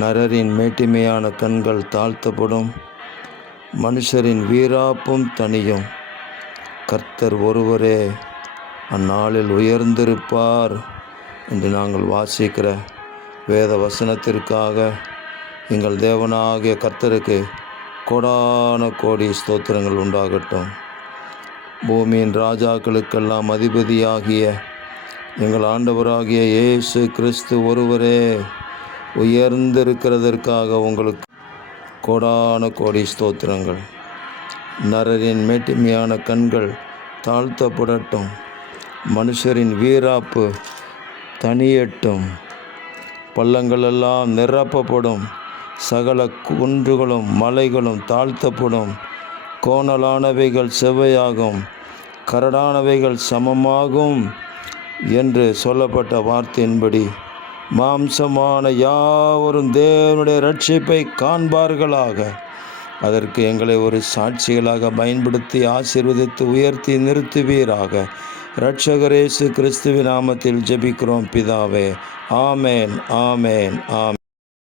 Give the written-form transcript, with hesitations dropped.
நரரின் மேட்டிமையான கண்கள் தாழ்த்தப்படும், மனுஷரின் வீராப்பும் தனியும். கர்த்தர் ஒருவரே அந்நாளில் உயர்ந்திருப்பார் என்று நாங்கள் வாசிக்கிற வேத வசனத்திற்காக எங்கள் தேவனாகிய கர்த்தருக்கு கோடான கோடி ஸ்தோத்திரங்கள் உண்டாகட்டும். பூமியின் ராஜாக்களுக்கெல்லாம் அதிபதியாகிய எங்கள் ஆண்டவராகிய இயேசு கிறிஸ்து ஒருவரே உயர்ந்திருக்கிறதற்காக உங்களுக்கு கோடான கோடி ஸ்தோத்திரங்கள். நரரின் மேட்டிமையான கண்கள் தாழ்த்தப்படட்டும், மனுஷரின் வீராப்பு தனியட்டும். பள்ளங்களெல்லாம் நிரப்பப்படும், சகல குன்றுகளும் மலைகளும் தாழ்த்தப்படும். கோணலானவைகள் செவ்வையாகும், கரடானவைகள் சமமாகும் என்று சொல்லப்பட்ட வார்த்தையின்படி மாம்சமான யாவரும் தேவனுடைய இரட்சிப்பை காண்பார்களாக. அதற்கு எங்களை ஒரு சாட்சிகளாக பயன்படுத்தி ஆசீர்வதித்து உயர்த்தி நிறுத்துவீராக. இரட்சகர் இயேசு கிறிஸ்துவின் நாமத்தில் ஜெபிக்கிறோம் பிதாவே. ஆமேன், ஆமேன், ஆமேன்.